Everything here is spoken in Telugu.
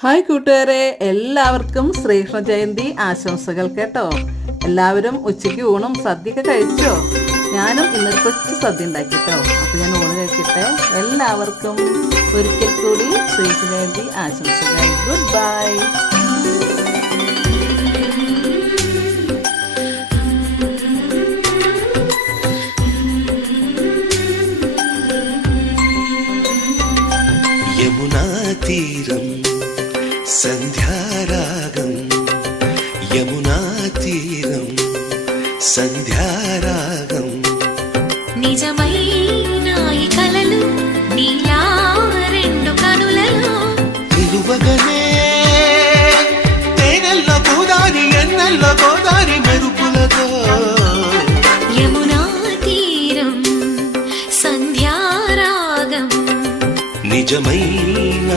ഹായ് കൂട്ടുകാരെ, എല്ലാവർക്കും ശ്രീകൃഷ്ണ ജയന്തി ആശംസകൾ കേട്ടോ. എല്ലാവരും ഉച്ചയ്ക്ക് ഊണും സദ്യയൊക്കെ കഴിച്ചോ? ഞാനും ഇന്നൊരു കൊച്ചു സദ്യ ഉണ്ടാക്കിട്ടോ. അപ്പോൾ ഞാൻ ഊണ് കഴിക്കട്ടെ. എല്ലാവർക്കും ഒരിക്കൽ കൂടി ശ്രീകൃഷ്ണ ജയന്തി ആശംസകൾ. Good bye. యమునా తీరం సంధ్యారాగం, యమునా తీరం సంధ్యారాగం. నిజమైన ఈ కలలు నీలా రెండు కనులలో నిలువగనే తేనెల్ల గోదారి ఎన్నెల్ల గోదారి మెరుపులతో యమునా తీరం సంధ్యారాగం. నిజమైన